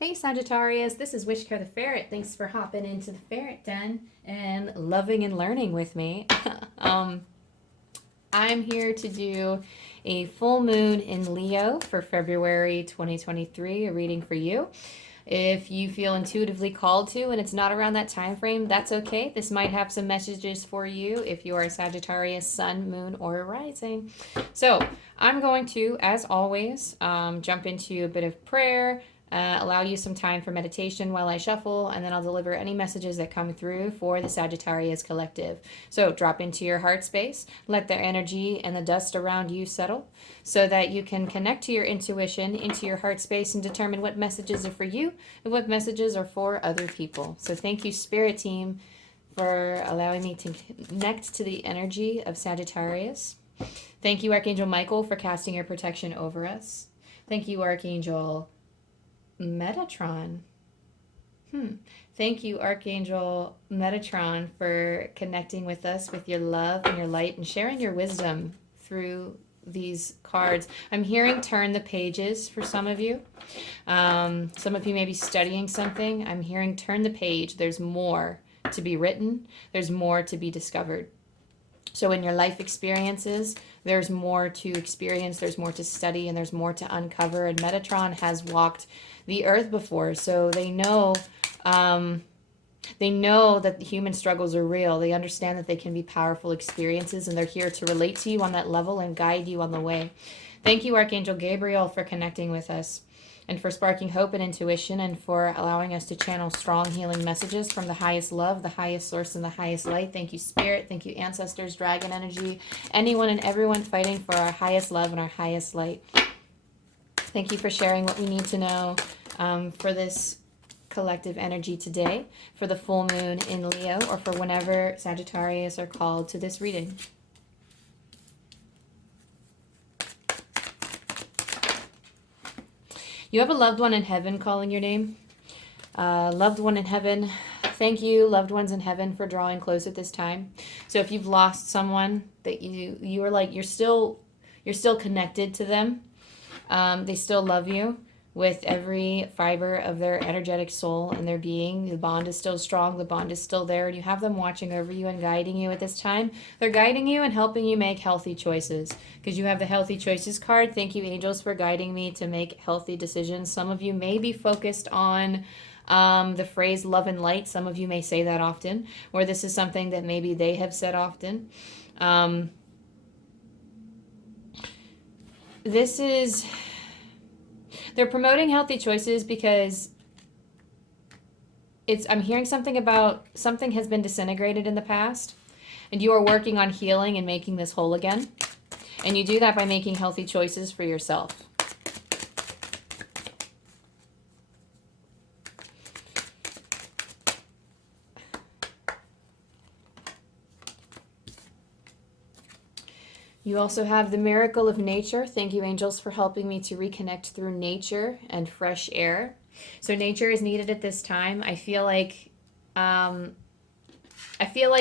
Hey Sagittarius, this is wishkotheferret. Thanks for hopping into the ferret den and loving and learning with me. um, I'm here to do a full moon in Leo for February 2023, a reading for you. If you feel intuitively called to and it's not around that time frame, that's okay. This might have some messages for you if you are a Sagittarius sun, moon, or rising. So I'm going to, as always, jump into a bit of prayer, allow you some time for meditation while I shuffle, and then I'll deliver any messages that come through for the Sagittarius collective. So drop into your heart space, let the energy and the dust around you settle so that you can connect to your intuition, into your heart space, and determine what messages are for you and what messages are for other people. So thank you, Spirit Team, for allowing me to connect to the energy of Sagittarius. Thank you, Archangel Michael, for casting your protection over us. Thank you, Archangel Metatron. Thank you, Archangel Metatron, for connecting with us with your love and your light and sharing your wisdom through these cards. I'm hearing turn the pages for some of you. Some of you may be studying something. I'm hearing turn the page. There's more to be written. There's more to be discovered. So in your life experiences, there's more to experience, there's more to study, and there's more to uncover. And Metatron has walked the earth before, so they know that the human struggles are real. They understand that they can be powerful experiences, and they're here to relate to you on that level and guide you on the way. Thank you, Archangel Gabriel, for connecting with us and for sparking hope and intuition, and for allowing us to channel strong healing messages from the highest love, the highest source, and the highest light. Thank you, Spirit. Thank you, ancestors, dragon energy, anyone and everyone fighting for our highest love and our highest light. Thank you for sharing what we need to know for this collective energy today, for the full moon in Leo, or for whenever Sagittarius are called to this reading. You have a loved one in heaven calling your name. Loved one in heaven, thank you, loved ones in heaven, for drawing close at this time. So if you've lost someone that you are like, you're still connected to them. They still love you with every fiber of their energetic soul and their being. The bond is still strong. The bond is still there. And you have them watching over you and guiding you at this time. They're guiding you and helping you make healthy choices, because you have the healthy choices card. Thank you, angels, for guiding me to make healthy decisions. Some of you may be focused on the phrase love and light. Some of you may say that often, or this is something that maybe they have said often. They're promoting healthy choices because I'm hearing something about something has been disintegrated in the past, and you are working on healing and making this whole again. And you do that by making healthy choices for yourself. You also have the miracle of nature. Thank you, angels, for helping me to reconnect through nature and fresh air. So nature is needed at this time. I feel like,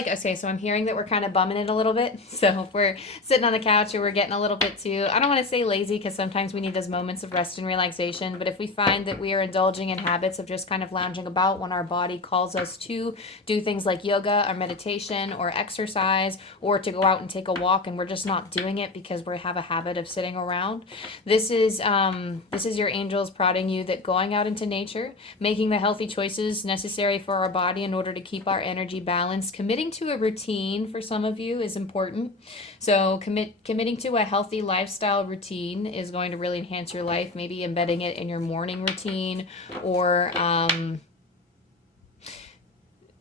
okay, so I'm hearing that we're kind of bumming it a little bit. So if we're sitting on the couch or we're getting a little bit too, I don't want to say lazy, because sometimes we need those moments of rest and relaxation. But if we find that we are indulging in habits of just kind of lounging about when our body calls us to do things like yoga or meditation or exercise, or to go out and take a walk, and we're just not doing it because we have a habit of sitting around, this is your angels prodding you that going out into nature, making the healthy choices necessary for our body in order to keep our energy balanced, committing to a routine for some of you is important. So committing to a healthy lifestyle routine is going to really enhance your life. Maybe embedding it in your morning routine, or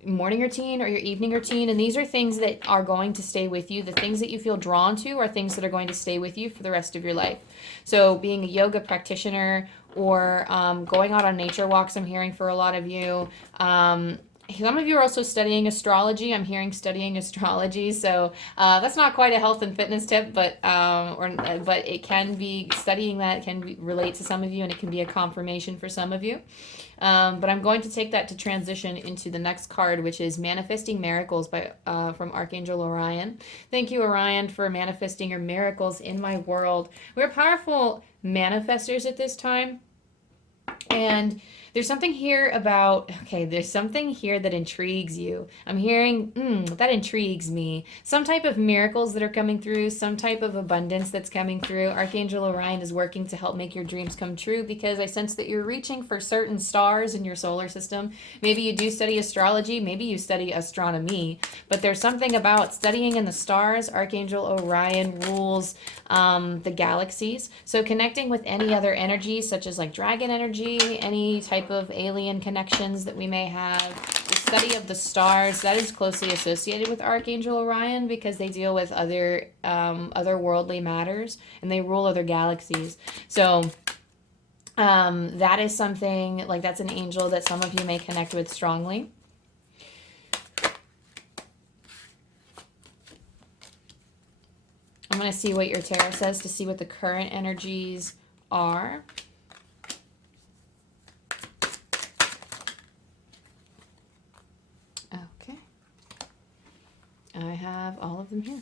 your evening routine. And these are things that are going to stay with you. The things that you feel drawn to are things that are going to stay with you for the rest of your life. So being a yoga practitioner, or going out on nature walks, I'm hearing for a lot of you. Some of you are also studying astrology. I'm hearing studying astrology. So that's not quite a health and fitness tip, but it can be, studying that can relate to some of you, and it can be a confirmation for some of you. But I'm going to take that to transition into the next card, which is Manifesting Miracles from Archangel Orion. Thank you, Orion, for manifesting your miracles in my world. We're powerful manifestors at this time. And There's something here about, okay, there's something here that intrigues you. I'm hearing, that intrigues me. Some type of miracles that are coming through, some type of abundance that's coming through. Archangel Orion is working to help make your dreams come true because I sense that you're reaching for certain stars in your solar system. Maybe you do study astrology, maybe you study astronomy, but there's something about studying in the stars. Archangel Orion rules the galaxies. So connecting with any other energies, such as like dragon energy, any type of alien connections that we may have. The study of the stars, that is closely associated with Archangel Orion because they deal with other worldly matters and they rule other galaxies. So that is something, like that's an angel that some of you may connect with strongly. I'm going to see what your tarot says to see what the current energies are. Okay. I have all of them here.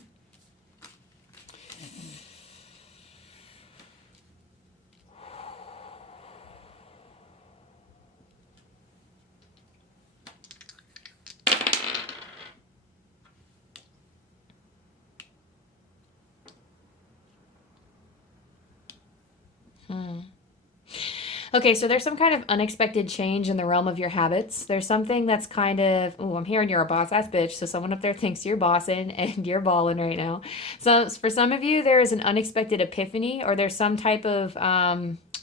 Okay, so there's some kind of unexpected change in the realm of your habits. There's something that's kind of, oh, I'm hearing you're a boss ass bitch, so someone up there thinks you're bossing and you're balling right now. So for some of you, there is an unexpected epiphany or there's some type of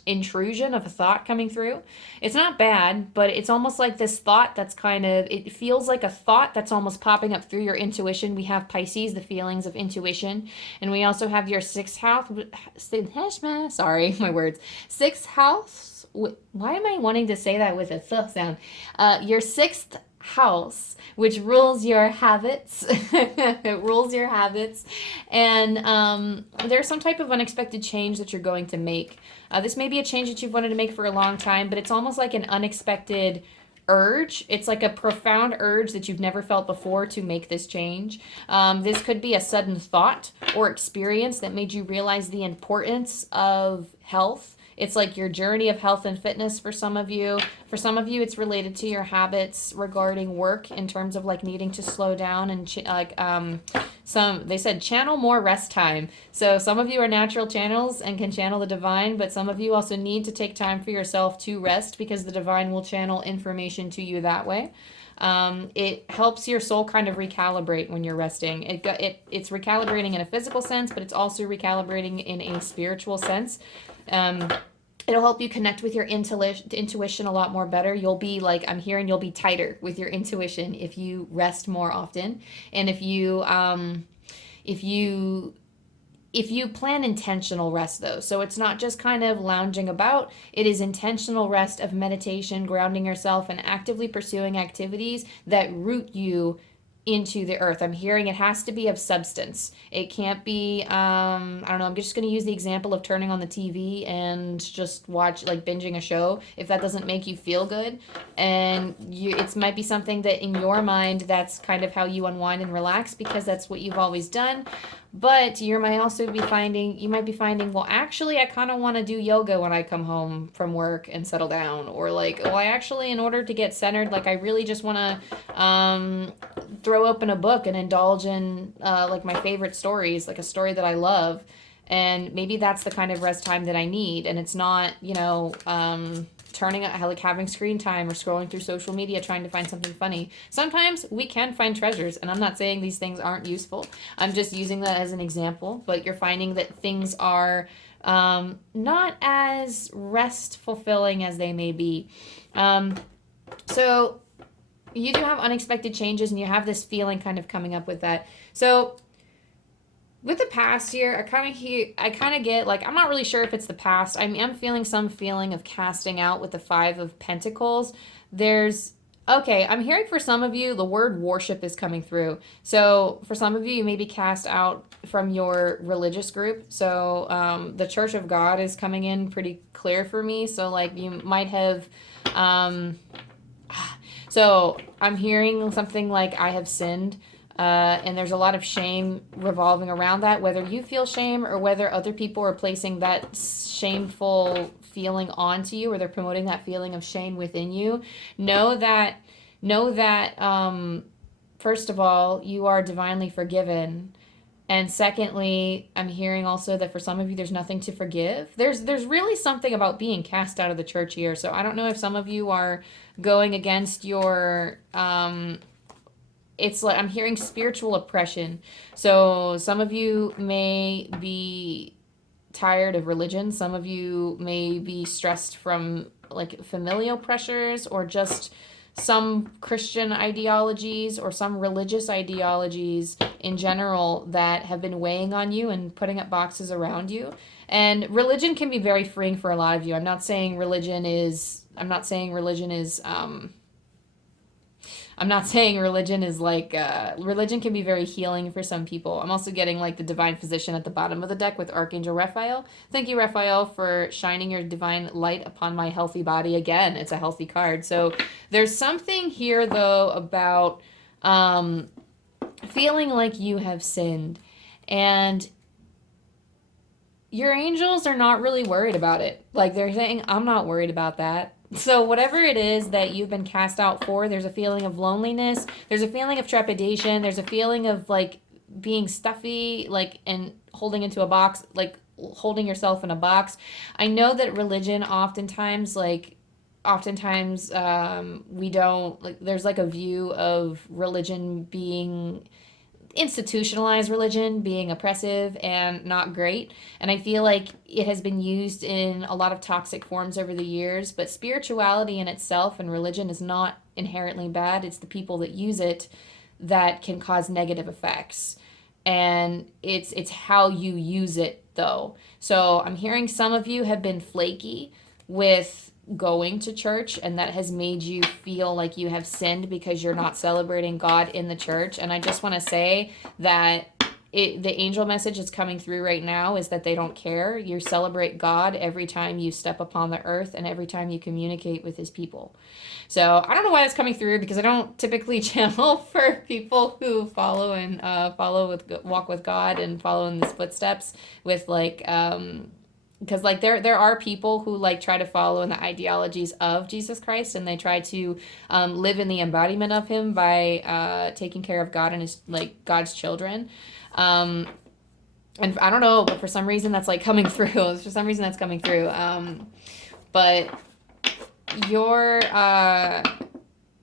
intrusion of a thought coming through. It's not bad, but it's almost like this thought that's kind of, it feels like a thought that's almost popping up through your intuition. We have Pisces, the feelings of intuition, and we also have your sixth house, sorry, my words, sixth house. Why am I wanting to say that with a th sound? Your sixth house, which rules your habits. It rules your habits. And there's some type of unexpected change that you're going to make. This may be a change that you've wanted to make for a long time, but it's almost like an unexpected urge. It's like a profound urge that you've never felt before to make this change. This could be a sudden thought or experience that made you realize the importance of health. It's like your journey of health and fitness for some of you. For some of you, it's related to your habits regarding work in terms of like needing to slow down and they said channel more rest time. So some of you are natural channels and can channel the divine, but some of you also need to take time for yourself to rest because the divine will channel information to you that way. It helps your soul kind of recalibrate when you're resting. It's recalibrating in a physical sense, but it's also recalibrating in a spiritual sense. It'll help you connect with your intuition a lot more better. You'll be like, I'm hearing you'll be tighter with your intuition if you rest more often. And if you plan intentional rest though. So it's not just kind of lounging about, it is intentional rest of meditation, grounding yourself and actively pursuing activities that root you into the earth. I'm hearing it has to be of substance. It can't be, I don't know, I'm just going to use the example of turning on the TV and just watch, like binging a show, if that doesn't make you feel good. And it might be something that in your mind, that's kind of how you unwind and relax because that's what you've always done. But you might be finding, well, actually, I kind of want to do yoga when I come home from work and settle down. Or like, well, I actually, in order to get centered, like I really just want to throw open a book and indulge in like my favorite stories, like a story that I love. And maybe that's the kind of rest time that I need. And it's not, having screen time or scrolling through social media trying to find something funny. Sometimes we can find treasures, and I'm not saying these things aren't useful. I'm just using that as an example, but you're finding that things are not as rest fulfilling as they may be. So you do have unexpected changes, and you have this feeling kind of coming up with that. So with the past year, I kind of get, like, I'm not really sure if it's the past. I'm feeling some feeling of casting out with the Five of Pentacles. I'm hearing for some of you, the word worship is coming through. So for some of you, you may be cast out from your religious group. So the Church of God is coming in pretty clear for me. So like you might have, so I'm hearing something like I have sinned. And there's a lot of shame revolving around that, whether you feel shame or whether other people are placing that shameful feeling onto you, or they're promoting that feeling of shame within you, know that first of all, you are divinely forgiven. And secondly, I'm hearing also that for some of you, there's nothing to forgive. There's really something about being cast out of the church here. So I don't know if some of you are going against your, it's like I'm hearing spiritual oppression. So some of you may be tired of religion. Some of you may be stressed from like familial pressures, or just some Christian ideologies or some religious ideologies in general that have been weighing on you and putting up boxes around you. And religion can be very freeing for a lot of you. I'm not saying religion is like, religion can be very healing for some people. I'm also getting like the divine physician at the bottom of the deck with Archangel Raphael. Thank you, Raphael, for shining your divine light upon my healthy body. Again, it's a healthy card. So there's something here, though, about feeling like you have sinned. And your angels are not really worried about it. Like they're saying, I'm not worried about that. So whatever it is that you've been cast out for, there's a feeling of loneliness, there's a feeling of trepidation, there's a feeling of like being stuffy, like, and holding into a box, like holding yourself in a box. I know that religion oftentimes we don't, like, there's like a view of religion being institutionalized, religion being oppressive and not great. And I feel like it has been used in a lot of toxic forms over the years, but spirituality in itself and religion is not inherently bad. It's the people that use it that can cause negative effects. And it's how you use it, though. So I'm hearing some of you have been flaky with going to church, and that has made you feel like you have sinned because you're not celebrating God in the church. And I just want to say that the angel message that's coming through right now is that they don't care. You celebrate God every time you step upon the earth and every time you communicate with his people. So I don't know why it's coming through, because I don't typically channel for people who walk with God and follow in his footsteps with like, because like there are people who like try to follow in the ideologies of Jesus Christ, and they try to live in the embodiment of him by taking care of God and his, like, God's children. And I don't know, but for some reason that's like coming through. For some reason that's coming through. But you're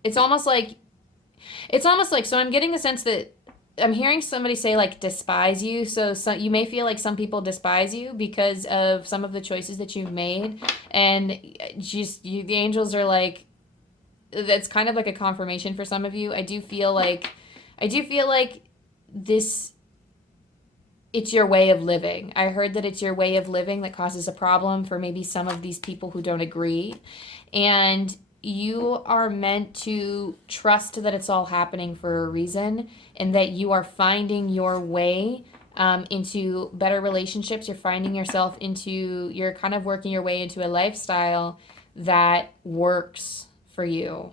it's almost like, so I'm getting the sense that I'm hearing somebody say like despise you. So you may feel like some people despise you because of some of the choices that you've made, and the angels are like, that's kind of like a confirmation for some of you. I do feel like this, it's your way of living. I heard that it's your way of living that causes a problem for maybe some of these people who don't agree. And you are meant to trust that it's all happening for a reason, and that you are finding your way into better relationships. You're finding yourself you're kind of working your way into a lifestyle that works for you.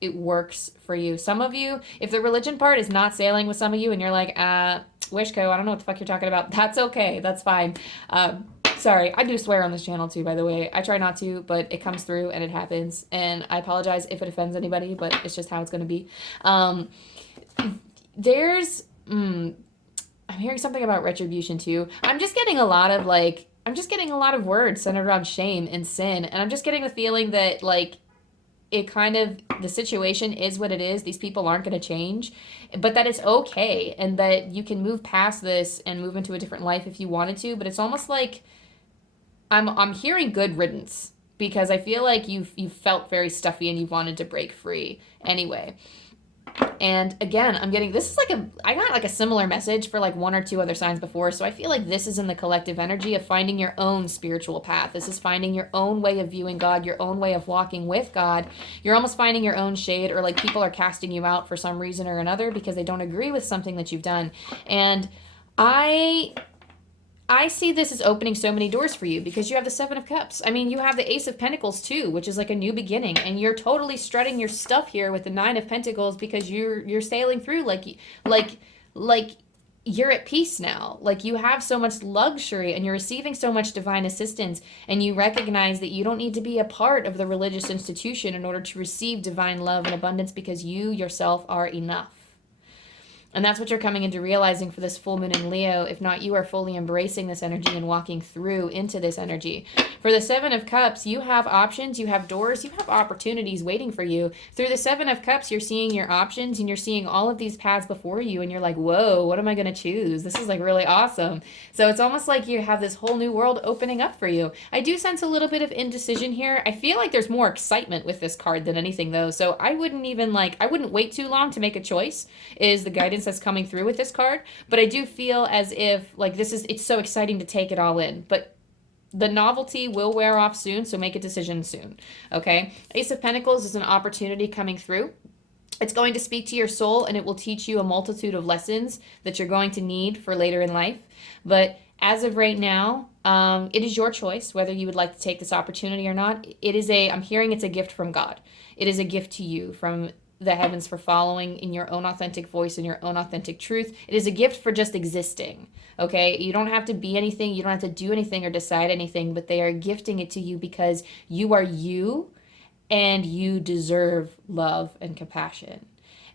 It works for you. Some of you, if the religion part is not sailing with some of you and you're like, Wishko, I don't know what the fuck you're talking about, that's okay. That's fine. Sorry, I do swear on this channel too, by the way. I try not to, but it comes through and it happens. And I apologize if it offends anybody, but it's just how it's going to be. I'm hearing something about retribution too. I'm just getting a lot of words centered around shame and sin. And I'm just getting the feeling that like, the situation is what it is. These people aren't going to change, but that it's okay. And that you can move past this and move into a different life if you wanted to. But it's almost like, I'm hearing good riddance, because I feel like you've felt very stuffy and you wanted to break free anyway. And again, I'm getting, I got like a similar message for like one or two other signs before. So I feel like this is in the collective energy of finding your own spiritual path. This is finding your own way of viewing God, your own way of walking with God. You're almost finding your own shade, or like people are casting you out for some reason or another because they don't agree with something that you've done. And I see this as opening so many doors for you, because you have the Seven of Cups. I mean, you have the Ace of Pentacles too, which is like a new beginning, and you're totally strutting your stuff here with the Nine of Pentacles, because you're sailing through like you're at peace now. Like you have so much luxury and you're receiving so much divine assistance, and you recognize that you don't need to be a part of the religious institution in order to receive divine love and abundance, because you yourself are enough. And that's what you're coming into realizing for this full moon in Leo. If not, you are fully embracing this energy and walking through into this energy. For the Seven of Cups, you have options, you have doors, you have opportunities waiting for you. Through the Seven of Cups, you're seeing your options and you're seeing all of these paths before you, and you're like, whoa, what am I going to choose? This is like really awesome. So it's almost like you have this whole new world opening up for you. I do sense a little bit of indecision here. I feel like there's more excitement with this card than anything though. So I wouldn't wait too long to make a choice, is the guidance that's coming through with this card. But I do feel as if like it's so exciting to take it all in, but the novelty will wear off soon, so make a decision soon. Okay, Ace of Pentacles is an opportunity coming through. It's going to speak to your soul, and it will teach you a multitude of lessons that you're going to need for later in life. But as of right now, it is your choice whether you would like to take this opportunity or not. I'm hearing it's a gift from God. It is a gift to you from the heavens for following in your own authentic voice and your own authentic truth. It is a gift for just existing. Okay, you don't have to be anything, you don't have to do anything or decide anything, but they are gifting it to you because you are you, and you deserve love and compassion.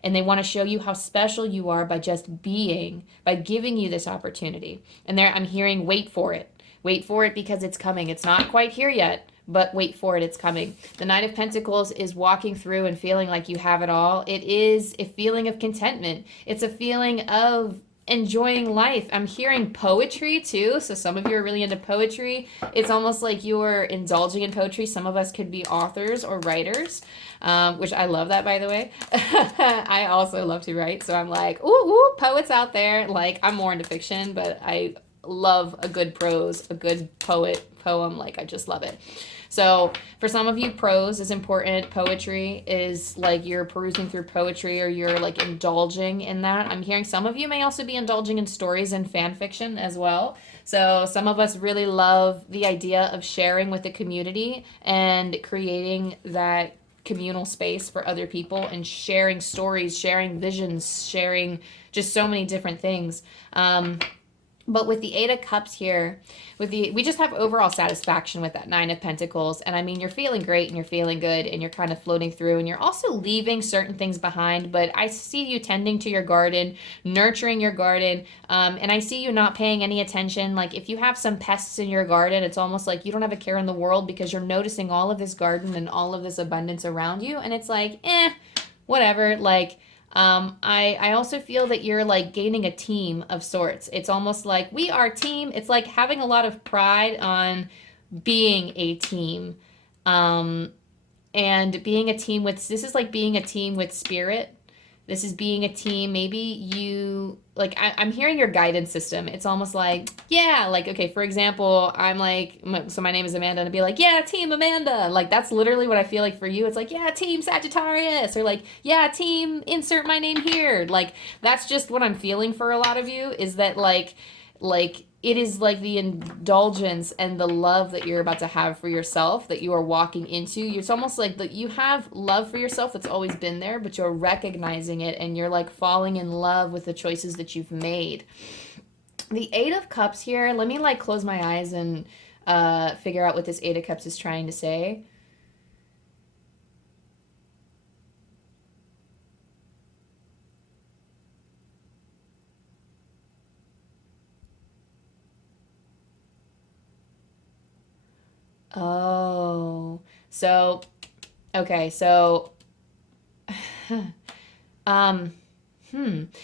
And they want to show you how special you are by just being, by giving you this opportunity. And I'm hearing wait for it. Wait for it because it's coming. It's not quite here yet, but wait for it, it's coming. The Knight of Pentacles is walking through and feeling like you have it all. It is a feeling of contentment. It's a feeling of enjoying life. I'm hearing poetry too. So some of you are really into poetry. It's almost like you're indulging in poetry. Some of us could be authors or writers, which I love that, by the way. I also love to write. So I'm like, ooh, poets out there. Like, I'm more into fiction, but I love a good prose, a good poem. Like, I just love it. So for some of you, prose is important. Poetry is like you're perusing through poetry, or you're like indulging in that. I'm hearing some of you may also be indulging in stories and fan fiction as well. So some of us really love the idea of sharing with the community and creating that communal space for other people, and sharing stories, sharing visions, sharing just so many different things. But with the Eight of Cups here, we just have overall satisfaction with that Nine of Pentacles. And I mean, you're feeling great and you're feeling good and you're kind of floating through, and you're also leaving certain things behind. But I see you tending to your garden, nurturing your garden. And I see you not paying any attention. Like if you have some pests in your garden, it's almost like you don't have a care in the world because you're noticing all of this garden and all of this abundance around you. And it's like, whatever. Like, I also feel that you're like gaining a team of sorts. It's almost like we are a team. It's like having a lot of pride on being a team. And being a team this is like being a team with spirit. This is being a team. Maybe you, like, I'm hearing your guidance system. It's almost like, yeah, like, okay, for example, I'm like, so my name is Amanda, and I'd be like, yeah, team Amanda. Like, that's literally what I feel like for you. It's like, yeah, team Sagittarius, or like, yeah, team, insert my name here. Like, that's just what I'm feeling for a lot of you, is that like, it is like the indulgence and the love that you're about to have for yourself that you are walking into. It's almost like that you have love for yourself that's always been there, but you're recognizing it, and you're like falling in love with the choices that you've made. The Eight of Cups here, let me like close my eyes and figure out what this Eight of Cups is trying to say. Oh, so, okay, so, um,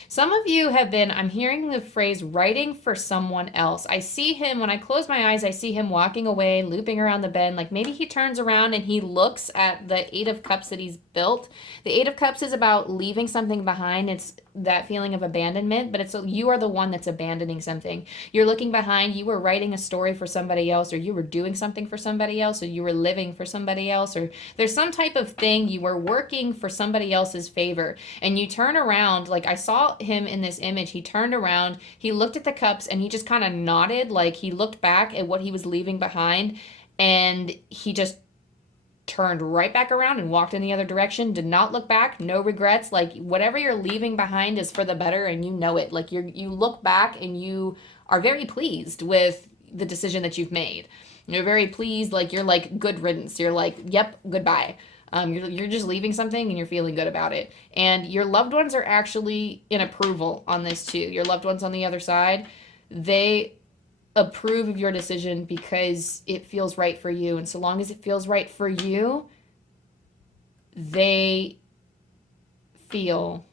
some of you have been, I'm hearing the phrase writing for someone else. I see him, when I close my eyes, I see him walking away, looping around the bend. Like maybe he turns around and he looks at the Eight of Cups that he's built. The Eight of Cups is about leaving something behind. It's that feeling of abandonment, but you are the one that's abandoning something. You're looking behind, you were writing a story for somebody else, or you were doing something for somebody else, or you were living for somebody else, or there's some type of thing you were working for somebody else's favor, and you turn around. Like I saw him in this image, he turned around, he looked at the cups, and he just kind of nodded, like he looked back at what he was leaving behind, and he just turned right back around and walked in the other direction, did not look back, no regrets. Like whatever you're leaving behind is for the better, and you know it. Like you look back and you are very pleased with the decision that you've made. You're very pleased, like you're like good riddance. You're like, yep, goodbye. You're just leaving something and you're feeling good about it. And your loved ones are actually in approval on this too. Your loved ones on the other side, they approve of your decision because it feels right for you. And so long as it feels right for you, they feel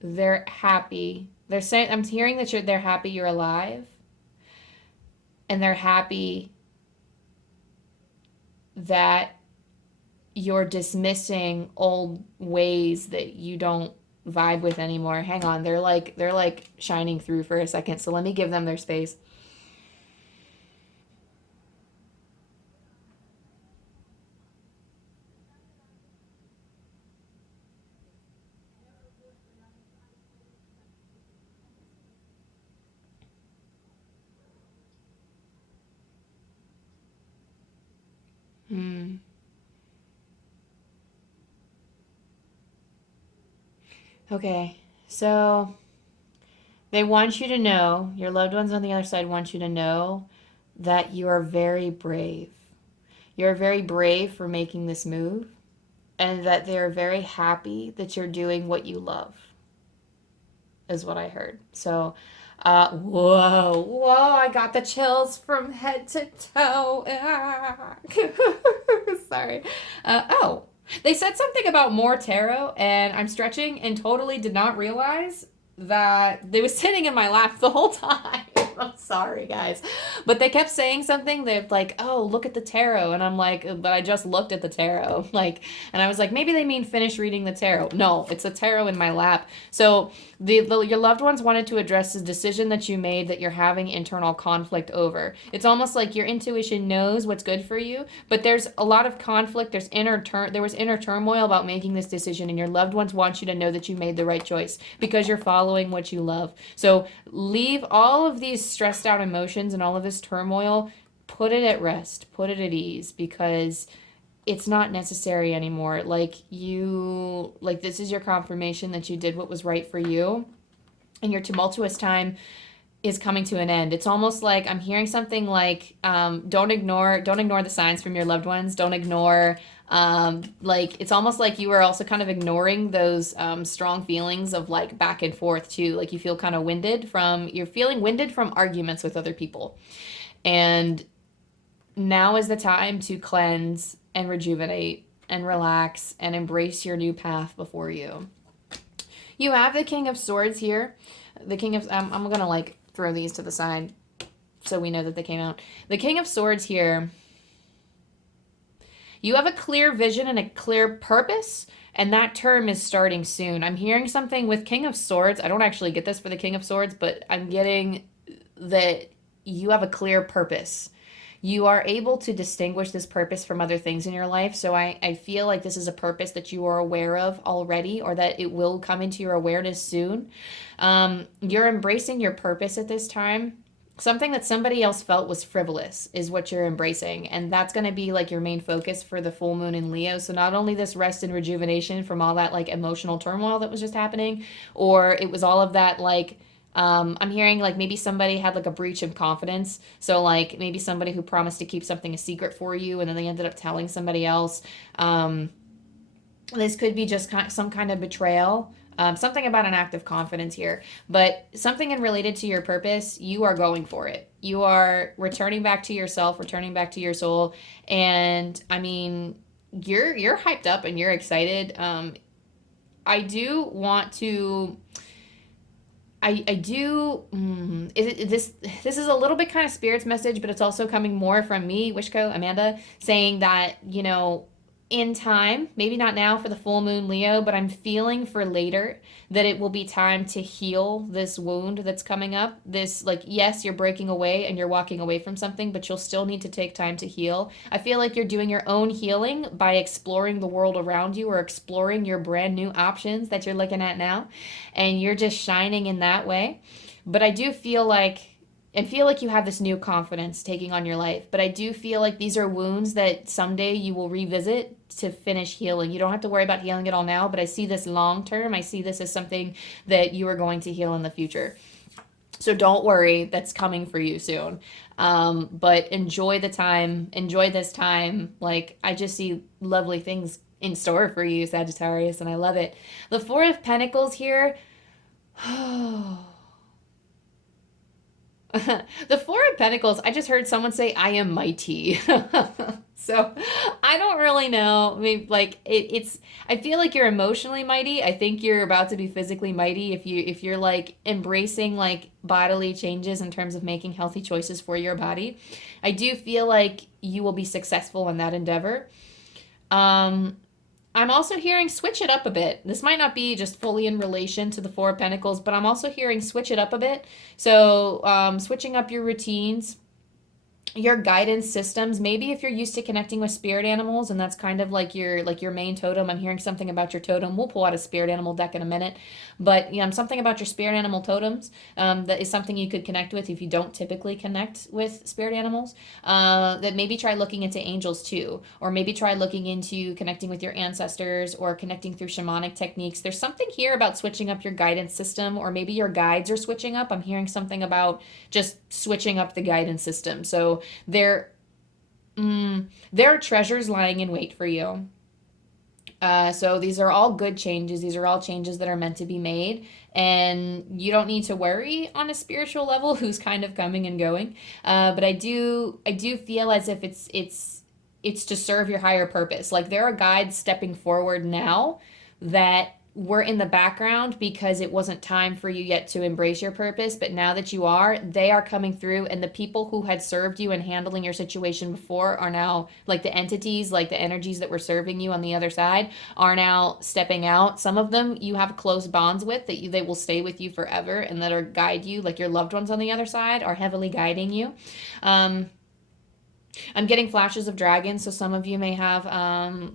they're happy. They're saying, I'm hearing that they're happy you're alive, and they're happy that you're dismissing old ways that you don't vibe with anymore. Hang on, they're like shining through for a second, so let me give them their space. Okay, so they want you to know, your loved ones on the other side want you to know that you are very brave. You're very brave for making this move, and that they're very happy that you're doing what you love, is what I heard. So, whoa, I got the chills from head to toe. Sorry. Oh, they said something about more tarot, and I'm stretching and totally did not realize that they was sitting in my lap the whole time. I'm sorry, guys. But they kept saying something. They're like, oh, look at the tarot. And I'm like, but I just looked at the tarot. Like, and I was like, maybe they mean finish reading the tarot. No, it's a tarot in my lap. So your loved ones wanted to address the decision that you made that you're having internal conflict over. It's almost like your intuition knows what's good for you, but there's a lot of conflict. There was inner turmoil about making this decision, and your loved ones want you to know that you made the right choice because you're following what you love. So leave all of these stressed out emotions and all of this turmoil, put it at rest, put it at ease, because it's not necessary anymore. Like this is your confirmation that you did what was right for you, and your tumultuous time is coming to an end. It's almost like I'm hearing something like, don't ignore the signs from your loved ones. Don't ignore, it's almost like you are also kind of ignoring those strong feelings of like back and forth too. Like you feel kind of you're feeling winded from arguments with other people. And now is the time to cleanse and rejuvenate and relax and embrace your new path before you. You have the King of Swords here. The King of, I'm going to like throw these to the side so we know that they came out. The King of Swords here, you have a clear vision and a clear purpose, and that term is starting soon. I'm hearing something with King of Swords. I don't actually get this for the King of Swords, but I'm getting that you have a clear purpose. You are able to distinguish this purpose from other things in your life. So I feel like this is a purpose that you are aware of already, or that it will come into your awareness soon. You're embracing your purpose at this time. Something that somebody else felt was frivolous is what you're embracing. And that's going to be like your main focus for the full moon in Leo. So not only this rest and rejuvenation from all that like emotional turmoil that was just happening, or it was all of that like, I'm hearing like maybe somebody had like a breach of confidence. So like maybe somebody who promised to keep something a secret for you and then they ended up telling somebody else. This could be just some kind of betrayal. Something about an act of confidence here, but something related to your purpose. You are going for it. You are returning back to yourself, returning back to your soul. And I mean, you're hyped up and you're excited. I do want to, this is a little bit kind of spirit's message, but it's also coming more from me, Wishko, Amanda, saying that, you know, in time, maybe not now for the full moon Leo, but I'm feeling for later that it will be time to heal this wound that's coming up. This, like, yes, you're breaking away and you're walking away from something, but you'll still need to take time to heal. I feel like you're doing your own healing by exploring the world around you, or exploring your brand new options that you're looking at now, and you're just shining in that way. But I do feel like and feel like you have this new confidence taking on your life. But I do feel like these are wounds that someday you will revisit to finish healing. You don't have to worry about healing it all now, but I see this long term. I see this as something that you are going to heal in the future. So don't worry, that's coming for you soon. But enjoy the time, enjoy this time. Like, I just see lovely things in store for you, Sagittarius, and I love it. The Four of Pentacles here. The Four of Pentacles, I just heard someone say, I am mighty. So I don't really know. I mean, like it's I feel like you're emotionally mighty. I think you're about to be physically mighty if you're like embracing like bodily changes in terms of making healthy choices for your body. I do feel like you will be successful in that endeavor. Um I'm also hearing switch it up a bit. This might not be just fully in relation to the Four of Pentacles, but I'm also hearing switch it up a bit. So, switching up your routines, your guidance systems. Maybe if you're used to connecting with spirit animals and that's kind of like your main totem. I'm hearing something about your totem. We'll pull out a spirit animal deck in a minute, but something about your spirit animal totems, that is something you could connect with if you don't typically connect with spirit animals. That maybe try looking into angels too, or maybe try looking into connecting with your ancestors or connecting through shamanic techniques. There's something here about switching up your guidance system, or maybe your guides are switching up. I'm hearing something about just switching up the guidance system. So there, there are treasures lying in wait for you. So these are all good changes. These are all changes that are meant to be made, and you don't need to worry on a spiritual level who's kind of coming and going. But I do feel as if it's to serve your higher purpose. Like there are guides stepping forward now that were in the background because it wasn't time for you yet to embrace your purpose. But now that you are, they are coming through, and the people who had served you and handling your situation before are now, like the entities, like the energies that were serving you on the other side are now stepping out. Some of them you have close bonds with that they will stay with you forever and that are guide you, like your loved ones on the other side are heavily guiding you. I'm getting flashes of dragons, so some of you may have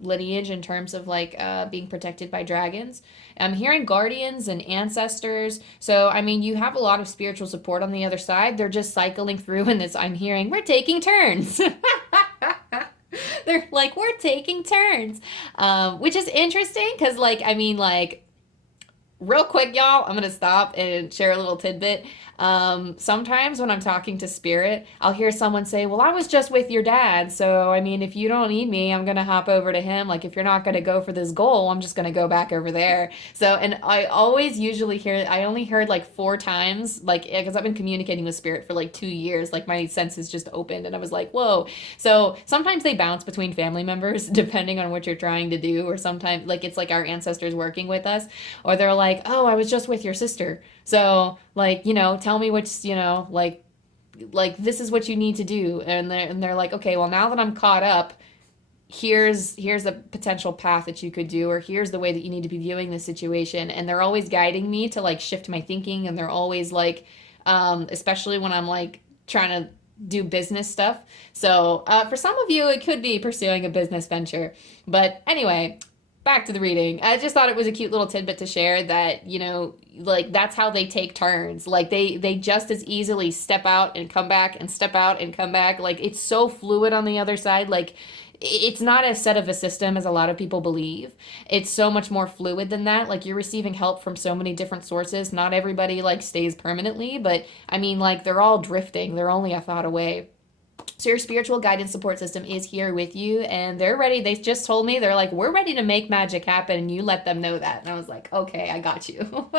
lineage in terms of like being protected by dragons. I'm hearing guardians and ancestors. So, I mean, you have a lot of spiritual support on the other side. They're just cycling through, and this I'm hearing, we're taking turns. They're like, we're taking turns, which is interesting because, like, I mean, like, real quick, y'all, I'm going to stop and share a little tidbit. Sometimes when I'm talking to spirit, I'll hear someone say, well, I was just with your dad. So, I mean, if you don't need me, I'm going to hop over to him. Like, if you're not going to go for this goal, I'm just going to go back over there. So, and I always usually hear, I only heard like 4 times, like, because I've been communicating with spirit for like 2 years, like my senses just opened and I was like, whoa. So sometimes they bounce between family members depending on what you're trying to do. Or sometimes like, it's like our ancestors working with us, or they're like, oh, I was just with your sister. So, like, tell me what's, like this is what you need to do. And they're like, okay, well, now that I'm caught up, here's a potential path that you could do, or here's the way that you need to be viewing this situation. And they're always guiding me to like shift my thinking. And they're always like, especially when I'm like trying to do business stuff. So, for some of you, it could be pursuing a business venture. But anyway, back to the reading. I just thought it was a cute little tidbit to share that, like that's how they take turns. Like they just as easily step out and come back and step out and come back. Like it's so fluid on the other side. Like it's not as set of a system as a lot of people believe. It's so much more fluid than that. Like you're receiving help from so many different sources. Not everybody like stays permanently, but I mean like they're all drifting. They're only a thought away. So your spiritual guidance support system is here with you, and they're ready. They just told me, they're like, we're ready to make magic happen, and you let them know that. And I was like, okay, I got you.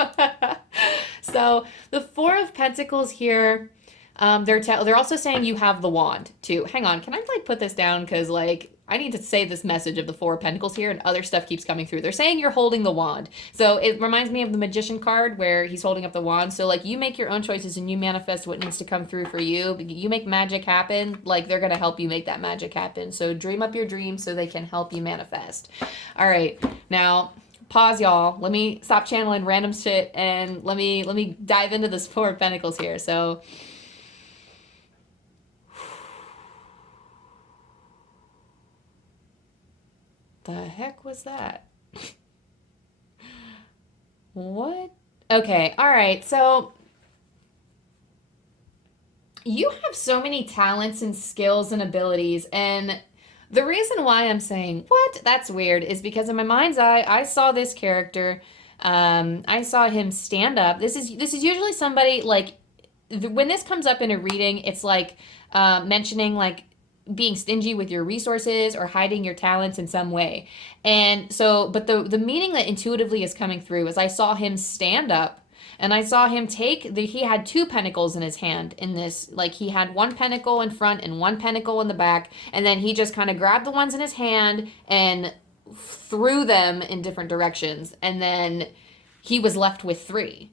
So the Four of Pentacles here, they're also saying you have the wand too. Hang on, can I like put this down? Because like I need to say this message of the Four of Pentacles here, and other stuff keeps coming through. They're saying you're holding the wand. So it reminds me of the Magician card where he's holding up the wand. So like you make your own choices and you manifest what needs to come through for you. You make magic happen. Like they're going to help you make that magic happen. So dream up your dreams so they can help you manifest. All right. Now, pause, y'all. Let me stop channeling random shit and let me dive into this Four of Pentacles here. So the heck was that? What? Okay, all right. So You have so many talents and skills and abilities, and the reason why I'm saying what that's weird is because in my mind's eye I saw this character. I saw him stand up. This is usually somebody like when this comes up in a reading, it's like mentioning like being stingy with your resources or hiding your talents in some way. And so, but the meaning that intuitively is coming through is I saw him stand up and I saw him he had two pentacles in his hand in this, like he had one pentacle in front and one pentacle in the back. And then he just kind of grabbed the ones in his hand and threw them in different directions. And then he was left with three,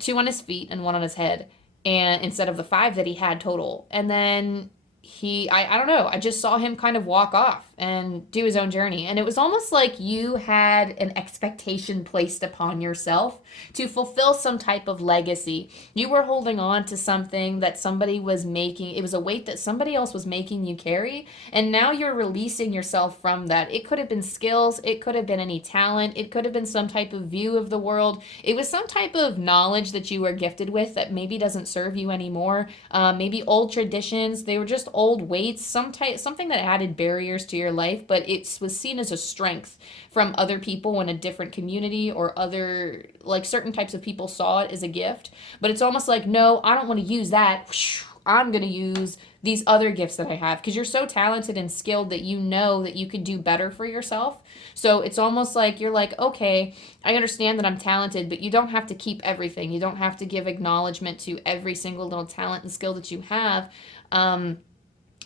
two on his feet and one on his head, and instead of the five that he had total. And then I don't know, I just saw him kind of walk off and do his own journey. And it was almost like you had an expectation placed upon yourself to fulfill some type of legacy. You were holding on to something that somebody was making. It was a weight that somebody else was making you carry. And now you're releasing yourself from that. It could have been skills. It could have been any talent. It could have been some type of view of the world. It was some type of knowledge that you were gifted with that maybe doesn't serve you anymore. Maybe old traditions. They were just old weights, something that added barriers to your life, but it was seen as a strength from other people in a different community, or other, like certain types of people saw it as a gift. But it's almost like, no, I don't want to use that. I'm going to use these other gifts that I have, because you're so talented and skilled that you know that you could do better for yourself. So it's almost like you're like, okay, I understand that I'm talented, but you don't have to keep everything. You don't have to give acknowledgement to every single little talent and skill that you have.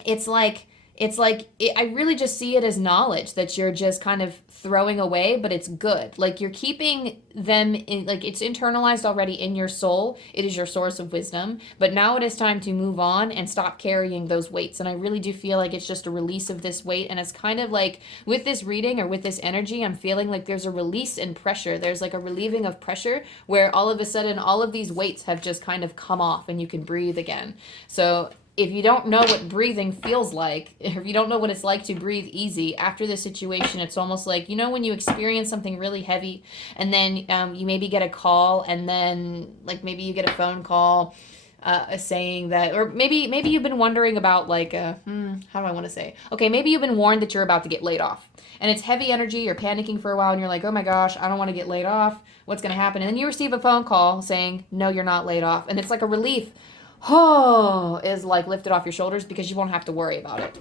It's like I really just see it as knowledge that you're just kind of throwing away, but it's good. Like you're keeping them in, like it's internalized already in your soul. It is your source of wisdom, but now it is time to move on and stop carrying those weights. And I really do feel like it's just a release of this weight. And it's kind of like with this reading or with this energy, I'm feeling like there's a release in pressure. There's like a relieving of pressure where all of a sudden all of these weights have just kind of come off and you can breathe again. So if you don't know what breathing feels like, if you don't know what it's like to breathe easy after this situation, it's almost like, you know, when you experience something really heavy and then you maybe get a call, and then like maybe you get a phone call saying that, or maybe you've been wondering about like, how do I want to say? Okay, maybe you've been warned that you're about to get laid off, and it's heavy energy. You're panicking for a while, and you're like, oh my gosh, I don't want to get laid off. What's going to happen? And then you receive a phone call saying, no, you're not laid off, and it's like a relief. Oh, is like lifted off your shoulders because you won't have to worry about it.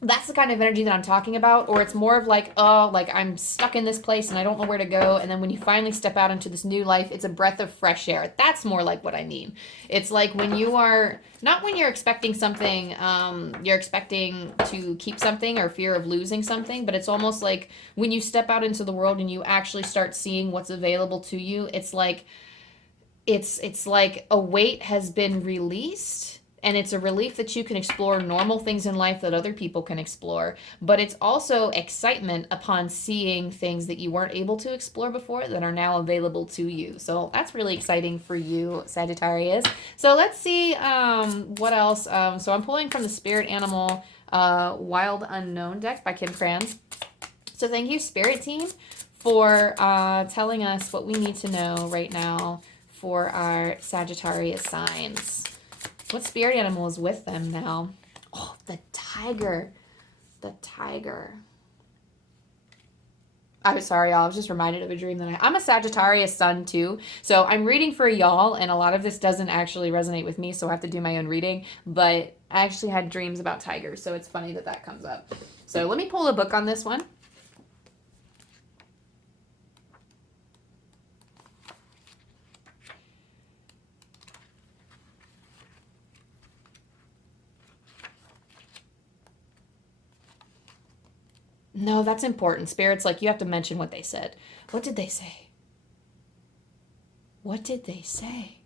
That's the kind of energy that I'm talking about. Or it's more of like, oh, like I'm stuck in this place and I don't know where to go. And then when you finally step out into this new life, it's a breath of fresh air. That's more like what I mean. It's like when you are, not when you're expecting something, you're expecting to keep something or fear of losing something, but it's almost like when you step out into the world and you actually start seeing what's available to you, it's like, it's like a weight has been released, and it's a relief that you can explore normal things in life that other people can explore. But it's also excitement upon seeing things that you weren't able to explore before that are now available to you. So that's really exciting for you, Sagittarius. So let's see what else. So I'm pulling from the Spirit Animal Wild Unknown deck by Kim Krans. So thank you, Spirit Team, for telling us what we need to know right now for our Sagittarius signs. What spirit animal is with them now? Oh, the tiger. The tiger. I'm sorry, y'all. I was just reminded of a dream that I'm a Sagittarius sun too. So I'm reading for y'all, and a lot of this doesn't actually resonate with me, so I have to do my own reading. But I actually had dreams about tigers, so it's funny that that comes up. So let me pull a book on this one. No, that's important. Spirit's like, you have to mention what they said. What did they say? What did they say?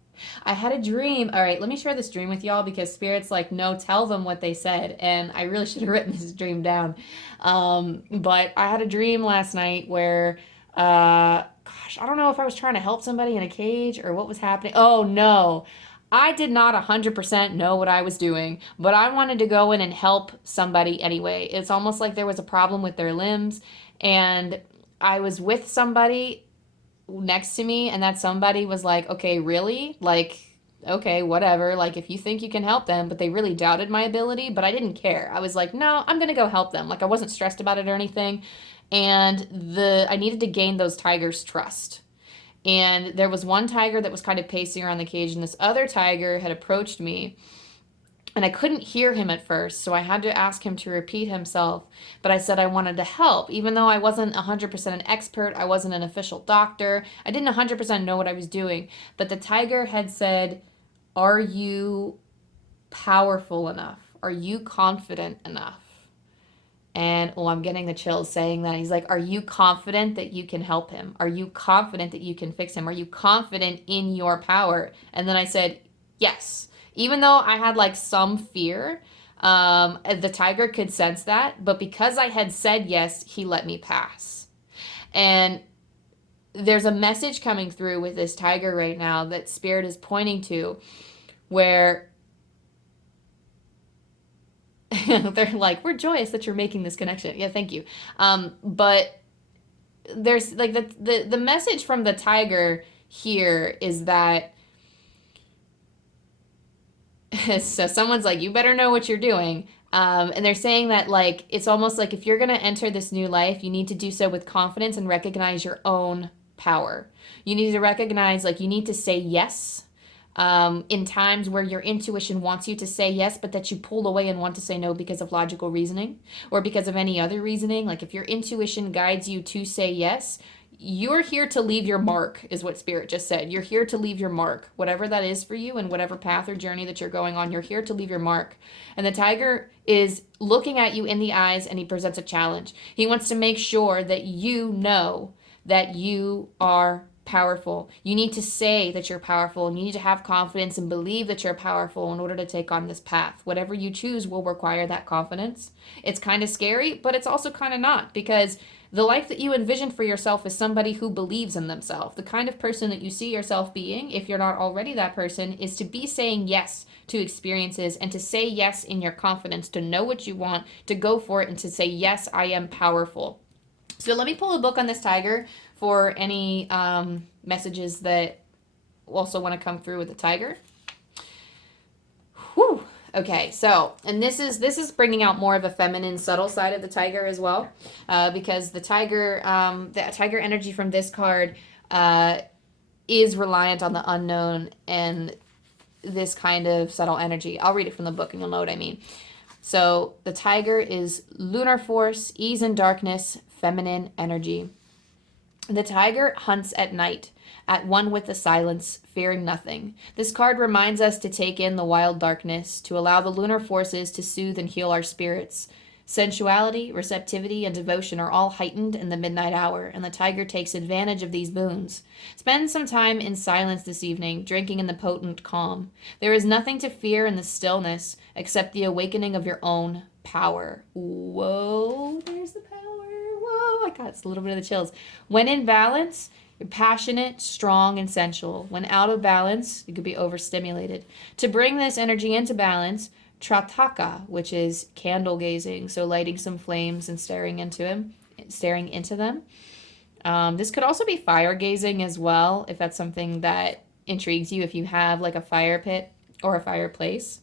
I had a dream. All right, let me share this dream with y'all because Spirit's like, no, tell them what they said. And I really should have written this dream down. But I had a dream last night where, gosh, I don't know if I was trying to help somebody in a cage or what was happening. Oh, no. I did not 100% know what I was doing, but I wanted to go in and help somebody anyway. It's almost like there was a problem with their limbs, and I was with somebody next to me, and that somebody was like, okay, really? Like, okay, whatever. Like, if you think you can help them, but they really doubted my ability, but I didn't care. I was like, no, I'm going to go help them. Like, I wasn't stressed about it or anything. And I needed to gain those tigers' trust. And there was one tiger that was kind of pacing around the cage, and this other tiger had approached me. And I couldn't hear him at first, so I had to ask him to repeat himself. But I said I wanted to help, even though I wasn't 100% an expert. I wasn't an official doctor. I didn't 100% know what I was doing. But the tiger had said, are you powerful enough? Are you confident enough? And I'm getting the chills saying that. He's like, are you confident that you can help him? Are you confident that you can fix him? Are you confident in your power? And then I said, yes. Even though I had like some fear, the tiger could sense that. But because I had said yes, he let me pass. And there's a message coming through with this tiger right now that Spirit is pointing to, where they're like, we're joyous that you're making this connection. Yeah, thank you. But there's like the message from the tiger here is that, so someone's like, you better know what you're doing. And they're saying that, like, it's almost like if you're going to enter this new life, you need to do so with confidence and recognize your own power. You need to recognize, like, you need to say yes in times where your intuition wants you to say yes, but that you pull away and want to say no because of logical reasoning or because of any other reasoning. Like, if your intuition guides you to say yes, you're here to leave your mark, is what Spirit just said. You're here to leave your mark, whatever that is for you and whatever path or journey that you're going on. You're here to leave your mark. And the tiger is looking at you in the eyes, and he presents a challenge. He wants to make sure that you know that you are powerful. You need to say that you're powerful, and you need to have confidence and believe that you're powerful in order to take on this path. Whatever you choose will require that confidence. It's kind of scary, but it's also kind of not, because the life that you envision for yourself is somebody who believes in themselves. The kind of person that you see yourself being, if you're not already that person, is to be saying yes to experiences and to say yes in your confidence, to know what you want, to go for it, and to say, yes, I am powerful. So let me pull a book on this tiger for any messages that also want to come through with the tiger. Whew. Okay, so, and this is bringing out more of a feminine, subtle side of the tiger as well, because the tiger energy from this card is reliant on the unknown and this kind of subtle energy. I'll read it from the book and you'll know what I mean. So the tiger is lunar force, ease in darkness, feminine energy. The tiger hunts at night, at one with the silence, fearing nothing. This card reminds us to take in the wild darkness, to allow the lunar forces to soothe and heal our spirits. Sensuality, receptivity, and devotion are all heightened in the midnight hour, and the tiger takes advantage of these boons. Spend some time in silence this evening, drinking in the potent calm. There is nothing to fear in the stillness except the awakening of your own power. Whoa, there's the power. Whoa, I got a little bit of the chills. When in balance, you're passionate, strong, and sensual. When out of balance, you could be overstimulated. To bring this energy into balance, Trataka, which is candle gazing, so lighting some flames and staring into them. This could also be fire gazing as well, if that's something that intrigues you, if you have like a fire pit or a fireplace.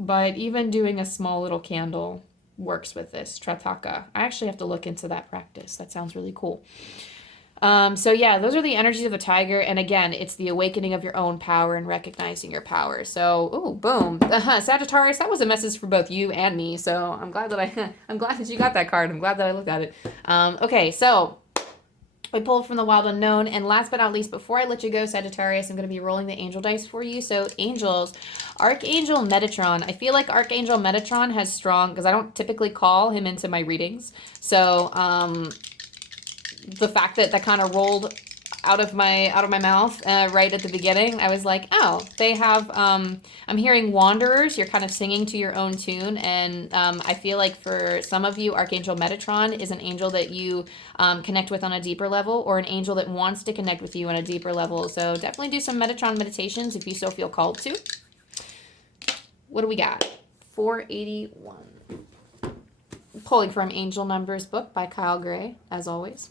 But even doing a small little candle works with this, Trataka. I actually have to look into that practice. That sounds really cool. So yeah, those are the energies of the tiger. And again, it's the awakening of your own power and recognizing your power. So, ooh, boom. Sagittarius, that was a message for both you and me. So I'm glad that I'm glad that you got that card. I'm glad that I looked at it. Okay, so I pulled from the Wild Unknown. And last but not least, before I let you go, Sagittarius, I'm going to be rolling the angel dice for you. So angels, Archangel Metatron. I feel like Archangel Metatron has strong, because I don't typically call him into my readings. So, the fact that kind of rolled out of my mouth right at the beginning, I was like, oh, they have, I'm hearing wanderers. You're kind of singing to your own tune. And I feel like for some of you, Archangel Metatron is an angel that you connect with on a deeper level, or an angel that wants to connect with you on a deeper level. So definitely do some Metatron meditations if you so feel called to. What do we got? 481. Pulling from Angel Numbers book by Kyle Gray, as always.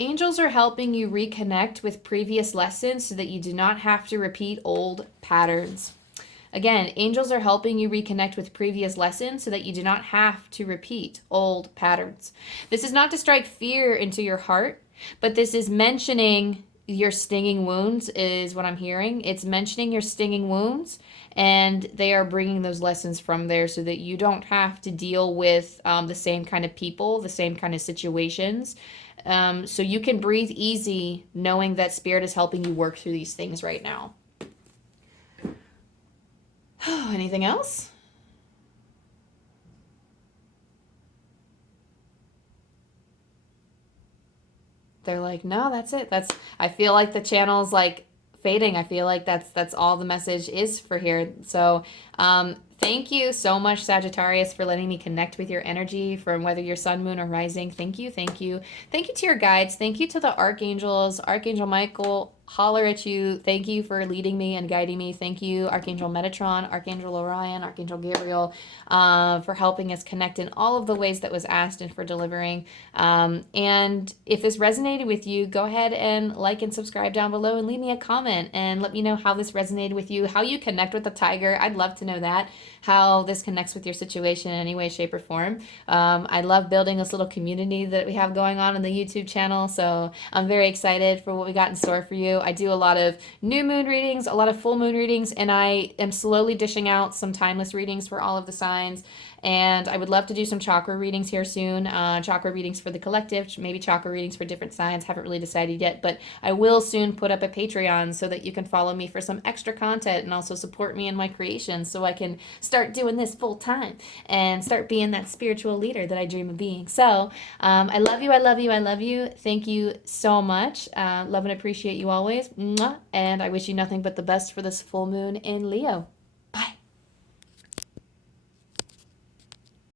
Angels are helping you reconnect with previous lessons so that you do not have to repeat old patterns. Again, angels are helping you reconnect with previous lessons so that you do not have to repeat old patterns. This is not to strike fear into your heart, but this is mentioning your stinging wounds, is what I'm hearing. It's mentioning your stinging wounds, and they are bringing those lessons from there so that you don't have to deal with the same kind of people, the same kind of situations. So you can breathe easy knowing that Spirit is helping you work through these things right now. Anything else? They're like, no, that's it. I feel like the channel's like fading. I feel like that's all the message is for here. So thank you so much, Sagittarius, for letting me connect with your energy from whether you're sun, moon, or rising. Thank you, thank you. Thank you to your guides. Thank you to the archangels. Archangel Michael, holler at you. Thank you for leading me and guiding me. Thank you, Archangel Metatron, Archangel Orion, Archangel Gabriel, for helping us connect in all of the ways that was asked and for delivering. And if this resonated with you, go ahead and like and subscribe down below and leave me a comment and let me know how this resonated with you, how you connect with the tiger. I'd love to know that, how this connects with your situation in any way, shape, or form. I love building this little community that we have going on the YouTube channel. So I'm very excited for what we got in store for you. I do a lot of new moon readings, a lot of full moon readings, and I am slowly dishing out some timeless readings for all of the signs. And I would love to do some chakra readings here soon. Chakra readings for the collective, maybe chakra readings for different signs. Haven't really decided yet, but I will soon put up a Patreon so that you can follow me for some extra content and also support me in my creations so I can start doing this full time and start being that spiritual leader that I dream of being. So I love you, I love you, I love you. Thank you so much. Love and appreciate you always. Mwah. And I wish you nothing but the best for this full moon in Leo.